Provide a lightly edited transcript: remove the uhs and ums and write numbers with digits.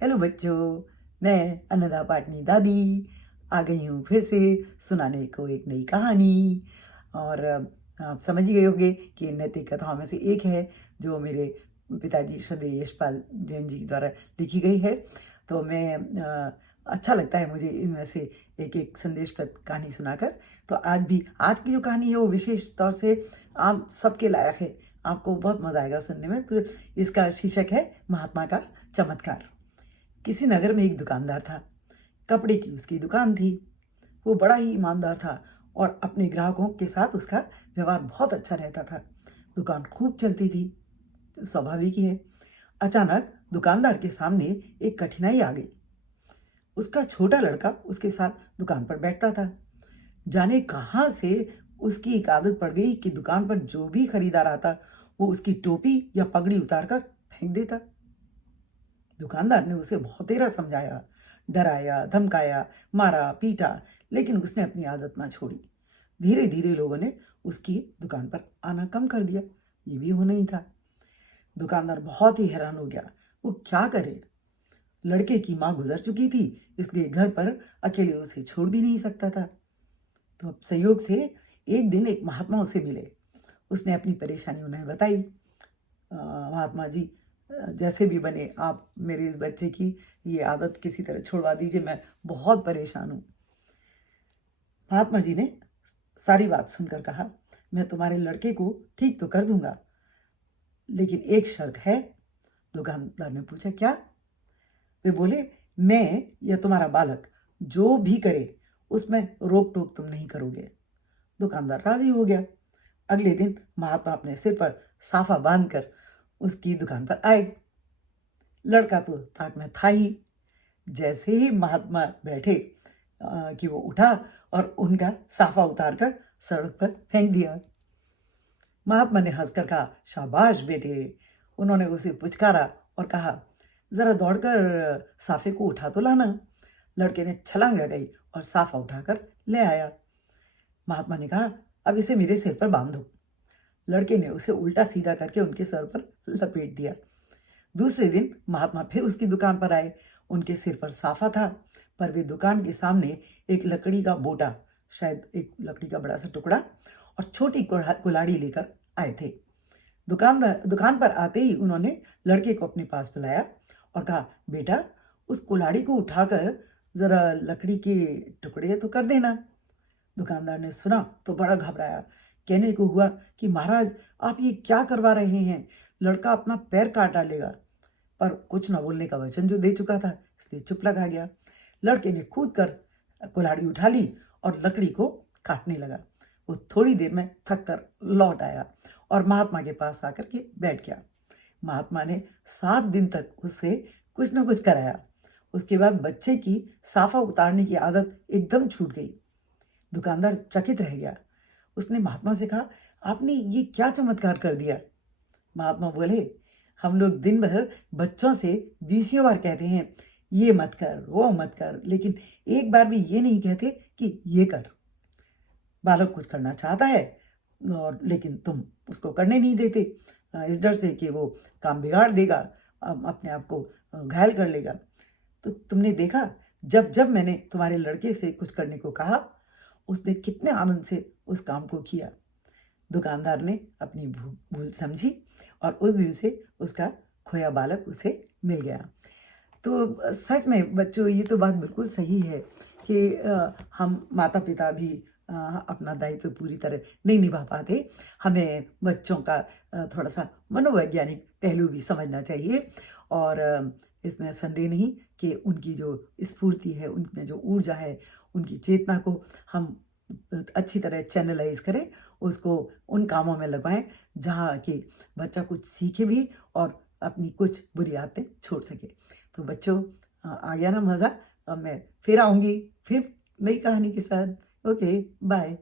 Hello बच्चों, मैं अन्नदा पाटनी दादी आ गई हूँ फिर से सुनाने को एक नई कहानी। और आप समझ ही गए होंगे कि नैतिक कथाओं में से एक है जो मेरे पिताजी श्रद्धेय यशपाल जैन जी द्वारा लिखी गई है। तो मैं अच्छा लगता है मुझे इनमें से एक एक संदेशप्रद कहानी सुनाकर। तो आज की जो कहानी है वो विशेष तौर से आप सबके लायक है, आपको बहुत मज़ा आएगा सुनने में। तो इसका शीर्षक है महात्मा का चमत्कार। किसी नगर में एक दुकानदार था। कपड़े की उसकी दुकान थी। वो बड़ा ही ईमानदार था और अपने ग्राहकों के साथ उसका व्यवहार बहुत अच्छा रहता था। दुकान खूब चलती थी, स्वाभाविक ही है। अचानक दुकानदार के सामने एक कठिनाई आ गई। उसका छोटा लड़का उसके साथ दुकान पर बैठता था। जाने कहाँ से उसकी एक आदत पड़ गई कि दुकान पर जो भी खरीदार आता वो उसकी टोपी या पगड़ी उतार कर फेंक देता। दुकानदार ने उसे बहुतेरा समझाया, डराया, धमकाया, मारा, पीटा, लेकिन उसने अपनी आदत ना छोड़ी। धीरे धीरे लोगों ने उसकी दुकान पर आना कम कर दिया। ये भी होना ही था। दुकानदार बहुत ही हैरान हो गया। वो क्या करे? लड़के की माँ गुजर चुकी थी, इसलिए घर पर अकेले उसे छोड़ भी नहीं सकता था। तो अब संयोग से एक दिन एक महात्मा उसे मिले। उसने अपनी परेशानी उन्हें बताई। महात्मा जी, जैसे भी बने आप मेरे इस बच्चे की ये आदत किसी तरह छुड़वा दीजिए, मैं बहुत परेशान हूँ। महात्मा जी ने सारी बात सुनकर कहा, मैं तुम्हारे लड़के को ठीक तो कर दूंगा, लेकिन एक शर्त है। दुकानदार ने पूछा, क्या? वे बोले, मैं या तुम्हारा बालक जो भी करे उसमें रोक टोक तुम नहीं करोगे। दुकानदार राजी हो गया। अगले दिन महात्मा अपने सिर पर साफा बांधकर उसकी दुकान पर आए। लड़का तो ताक में था ही। जैसे ही महात्मा बैठे कि वो उठा और उनका साफा उतारकर सड़क पर फेंक दिया। महात्मा ने हंसकर कहा, शाबाश बेटे। उन्होंने उसे पुचकारा और कहा, जरा दौड़कर साफे को उठा तो लाना। लड़के ने छलांग लगाई और साफा उठाकर ले आया। महात्मा ने कहा, अब इसे मेरे सिर पर बांध दो। लड़के ने उसे उल्टा सीधा करके उनके सर पर लपेट दिया। दूसरे दिन महात्मा फिर उसकी दुकान पर आए। उनके सिर पर साफा था, पर वे दुकान के सामने एक लकड़ी का बोटा, शायद एक लकड़ी का बड़ा सा टुकड़ा और छोटी कुल्हाड़ी लेकर आए थे। दुकान पर आते ही उन्होंने लड़के को अपने पास बुलाया और कहा, बेटा, उस कुल्हाड़ी को उठाकर जरा लकड़ी के टुकड़े तो कर देना। दुकानदार ने सुना तो बड़ा घबराया। कहने को हुआ कि महाराज, आप ये क्या करवा रहे हैं? लड़का अपना पैर काट डालेगा। पर कुछ न बोलने का वचन जो दे चुका था, इसलिए चुप लगा गया। लड़के ने कूद कर कुल्हाड़ी उठा ली और लकड़ी को काटने लगा। वो थोड़ी देर में थक कर लौट आया और महात्मा के पास आकर के बैठ गया। महात्मा ने 7 दिन तक उससे कुछ न कुछ कराया। उसके बाद बच्चे की साफा उतारने की आदत एकदम छूट गई। दुकानदार चकित रह गया। उसने महात्मा से कहा, आपने ये क्या चमत्कार कर दिया? महात्मा बोले, हम लोग दिन भर बच्चों से 20 बार कहते हैं, ये मत कर, वो मत कर, लेकिन एक बार भी ये नहीं कहते कि ये कर। बालक कुछ करना चाहता है और लेकिन तुम उसको करने नहीं देते, इस डर से कि वो काम बिगाड़ देगा, अपने आप को घायल कर लेगा। तो तुमने देखा, जब जब मैंने तुम्हारे लड़के से कुछ करने को कहा, उसने कितने आनंद से उस काम को किया। दुकानदार ने अपनी भूल समझी और उस दिन से उसका खोया बालक उसे मिल गया। तो सच में बच्चों, ये तो बात बिल्कुल सही है कि हम माता पिता भी अपना दायित्व पूरी तरह नहीं निभा पाते। हमें बच्चों का थोड़ा सा मनोवैज्ञानिक पहलू भी समझना चाहिए और इसमें संदेह नहीं कि उनकी जो स्फूर्ति है, उनमें जो ऊर्जा है, उनकी चेतना को हम अच्छी तरह चैनलाइज करें, उसको उन कामों में लगाएं जहाँ कि बच्चा कुछ सीखे भी और अपनी कुछ बुरी आदतें छोड़ सके। तो बच्चों, आ गया ना मज़ा? अब मैं फिर आऊँगी, फिर नई कहानी के साथ। Okay, bye.